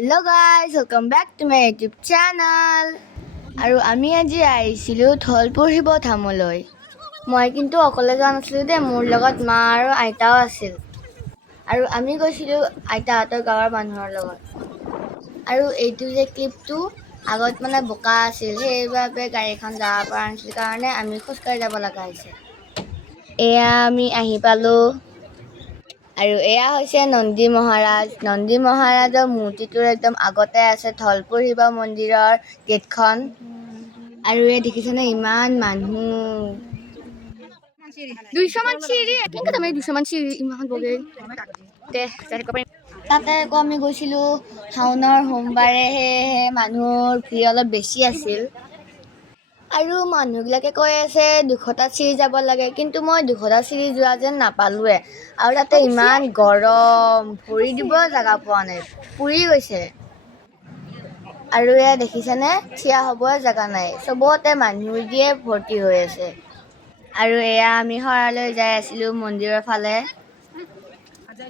Hello guys, welcome back to my YouTube channel. আৰু আমি আজি আহিছিলোঁ ধলপুৰ শিৱ ধামলৈ। মই কিন্তু অকলে যোৱা নাছিলোঁ দেই, মোৰ লগত মা আৰু আইতাও আছিল। আৰু আমি গৈছিলোঁ আইতাহঁতৰ গাঁৱৰ মানুহৰ লগত। আৰু এইটো যে ক্লিপটো আগত মানে বোকা আছিল, সেইবাবে গাড়ীখন যাব পৰা নাছিল কাৰণে আমি খোজকাঢ়ি যাব লগা হৈছে। এয়া আমি আহি পালোঁ। আৰু এয়া হৈছে নন্দী মহাৰাজৰ মূৰ্তিটোৰ একদম আগতে আছে ধলপুৰ শিৱ মন্দিৰৰ গেটখন। আৰু এই দেখিছেনে ইমান মানুহ, 200 মান চিৰি, কেনেকৈ যাম 200 মান চিৰি ইমান বগৈ তাতে আকৌ আমি গৈছিলোঁ শাওনৰ সোমবাৰে, সেয়েহে মানুহৰ ভিৰ অলপ বেছি আছিল। আৰু মানুহবিলাকে কৈ আছে 200টা চিৰি যাব লাগে, কিন্তু মই 200টা চিৰি যোৱা যেন নাপালোৱে। আৰু তাতে ইমান গৰম, ভৰি দিব জেগা পোৱা নাই, পুৰি গৈছে। আৰু এয়া দেখিছেনে থিয়া হ'বই জেগা নাই, চবতে মানুহ দিয়ে ভৰ্তি হৈ আছে। আৰু এয়া আমি শৰালৈ যাই আছিলোঁ মন্দিৰৰ ফালে।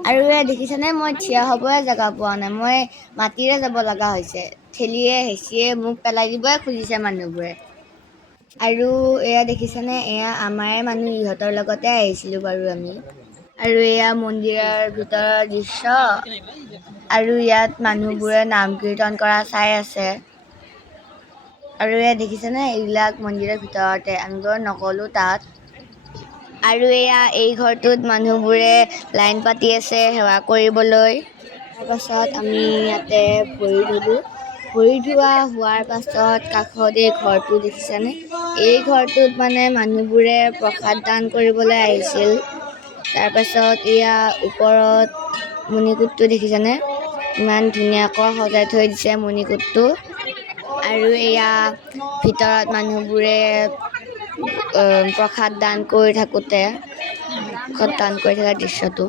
আৰু এয়া দেখিছেনে মই থিয়া হ'বই জেগা পোৱা নাই, মই মাটিৰে যাব লগা হৈছে। ঠেলিয়ে হেঁচিয়ে মোক পেলাই দিবই খুজিছে মানুহবোৰে। আৰু এয়া দেখিছেনে এয়া আমাৰে মানুহ, ইহঁতৰ লগতে আহিছিলোঁ বাৰু আমি। আৰু এয়া মন্দিৰৰ ভিতৰৰ দৃশ্য। আৰু ইয়াত মানুহবোৰে নাম কীৰ্তন কৰা চাই আছে। আৰু এয়া দেখিছেনে এইবিলাক মন্দিৰৰ ভিতৰতে, আমি বাৰু নগ'লোঁ তাত। আৰু এয়া এই ঘৰটোত মানুহবোৰে লাইন পাতি আছে সেৱা কৰিবলৈ। তাৰপাছত আমি ইয়াতে ভৰি ধুলোঁ। ভৰি ধোৱা হোৱাৰ পাছত কাষত এই ঘৰটো দেখিছেনে, এই ঘৰটোত মানে মানুহবোৰে প্ৰসাদ দান কৰিবলৈ আহিছিল। তাৰপাছত এয়া ওপৰত মণিকূটটো দেখিছেনে, ইমান ধুনীয়াকৈ সজাই থৈ দিছে মণিকূটটো। আৰু এয়া ভিতৰত মানুহবোৰে প্ৰসাদ দান কৰি থাকোঁতে দান কৰি থকা দৃশ্যটো।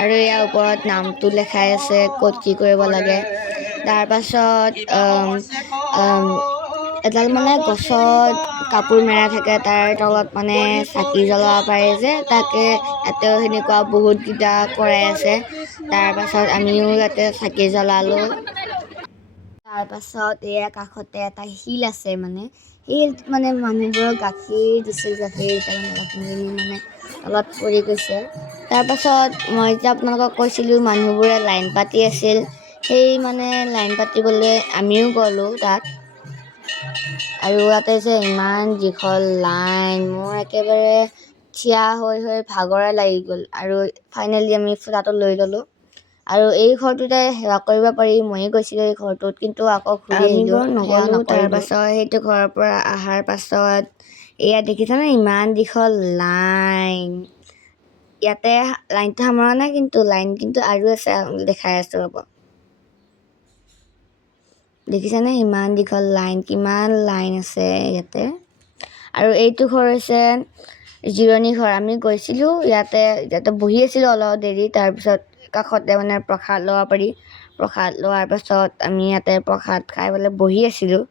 আৰু ইয়াৰ ওপৰত নামটো লেখাই আছে ক'ত কি কৰিব লাগে। তাৰপাছত এডাল মানে গছত কাপোৰ মেৰাই থাকে, তাৰ তলত মানে চাকি জ্বলাব পাৰে যে, তাকে ইয়াতেও সেনেকুৱা বহুতকেইটা কৰাই আছে। তাৰপাছত আমিও ইয়াতে চাকি জ্বলালোঁ। তাৰপাছত এয়া কাষতে এটা শিল আছে, মানে শিল মানে মানুহবোৰক গাখীৰ দিছিল, গাখীৰ মানে তলত পৰি গৈছে। তাৰপাছত মই যে আপোনালোকক কৈছিলোঁ মানুহবোৰে লাইন পাতি আছিল, সেই মানে লাইন পাতিবলৈ আমিও গ'লোঁ তাত। আৰু ইয়াতে যে ইমান দীঘল লাইন, মোৰ একেবাৰে থিয়া হৈ ভাগৰে লাগি গ'ল। আৰু ফাইনেলি আমি ফুটাটো লৈ ল'লোঁ। আৰু এই ঘৰটোতে সেৱা কৰিব পাৰি, ময়ে গৈছিলোঁ এই ঘৰটোত, কিন্তু আকৌ ঘূৰি আহিলোঁ, নগ'লোঁ। তাৰপাছত সেইটো ঘৰৰ পৰা অহাৰ পাছত এয়া দেখিছেনে ইমান দীঘল লাইন। ইয়াতে লাইনটো সামৰা নাই, কিন্তু লাইন কিন্তু আৰু আছে, দেখাই আছোঁ ৰ'ব। দেখিছেনে ইমান দীঘল লাইন, কিমান লাইন আছে ইয়াতে। আৰু এইটো ঘৰ হৈছে জিৰণি ঘৰ। আমি গৈছিলোঁ ইয়াতে বহি আছিলোঁ অলপ দেৰি, তাৰপিছত কাষতে মানে প্ৰসাদ ল'ব পাৰি। প্ৰসাদ লোৱাৰ পাছত আমি ইয়াতে প্ৰসাদ খাই পেলাই বহি আছিলোঁ।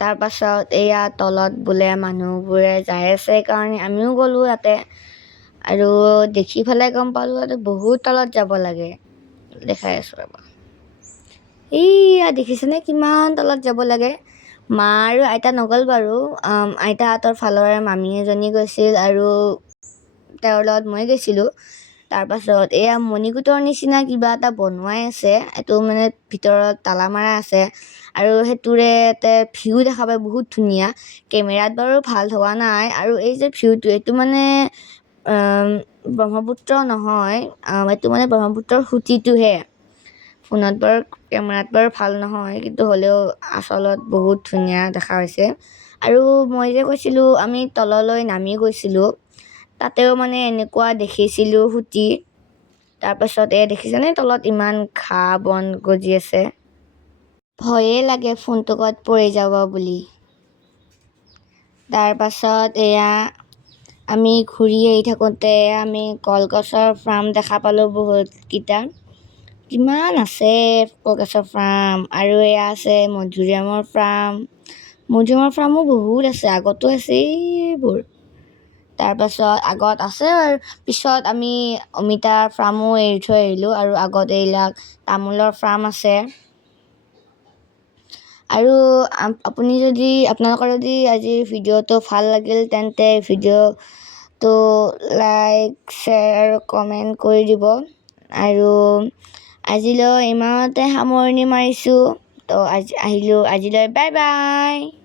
তাৰপাছত এয়া তলত বোলে মানুহবোৰে যাই আছে, সেইকাৰণে আমিও গ'লোঁ ইয়াতে। আৰু দেখি পেলাই গম পালোঁ ইয়াতে বহুত তলত যাব লাগে, দেখাই আছোঁ ৰ'ব। এইয়া দেখিছেনে কিমান তলত যাব লাগে। মা আৰু আইতা নগ'ল বাৰু, আইতাহঁতৰ ফালৰে মামী এজনী গৈছিল আৰু তেওঁৰ লগত মই গৈছিলোঁ। তাৰপাছত এয়া মণিকূটৰ নিচিনা কিবা এটা বনোৱাই আছে, এইটো মানে ভিতৰত তালা মাৰা আছে। আৰু সেইটোৰে এটা ভিউ দেখা পায়, বহুত ধুনীয়া। কেমেৰাত বাৰু ভাল হোৱা নাই। আৰু এই যে ভিউটো, এইটো মানে ব্ৰহ্মপুত্ৰ নহয়, এইটো মানে ব্ৰহ্মপুত্ৰৰ সুঁতিটোহে। ফোনত বাৰু কেমেৰাত বাৰু ভাল নহয়, কিন্তু হ'লেও আচলত বহুত ধুনীয়া দেখা হৈছে। আৰু মই যে কৈছিলোঁ আমি তললৈ নামি গৈছিলোঁ, তাতেও মানে এনেকুৱা দেখিছিলোঁ সুঁতি। তাৰপাছত দেখিছেনে তলত ইমান ঘাঁহ বন গজি আছে, ভয়ে লাগে ফোনটো ক'ত পৰি যাব বুলি। তাৰপাছত এয়া আমি ঘূৰি আহি থাকোঁতে আমি কলগছৰ ফাৰ্ম দেখা পালোঁ বহুতকেইটা। কিমান আছে কলগছৰ ফাৰ্ম, আৰু এয়া আছে মধুৰিআমৰ ফাৰ্ম। মধুৰিআমৰ ফাৰ্মো বহুত আছে, আগতো আছে এইবোৰ। তাৰপাছত আগত আছে আৰু পিছত আমি অমিতাৰ ফাৰ্মো এৰি থৈ আহিলোঁ, আৰু আগত এইবিলাক তামোলৰ ফাৰ্ম আছে। আৰু আপোনালোকৰ যদি আজিৰ ভিডিঅ'টো ভাল লাগিল তেন্তে ভিডিঅ'টো লাইক শ্বেয়াৰ আৰু কমেণ্ট কৰি দিব। আৰু আজিলৈ ইমানতে সামৰণি মাৰিছোঁ। তো আজিলৈ বাই বাই।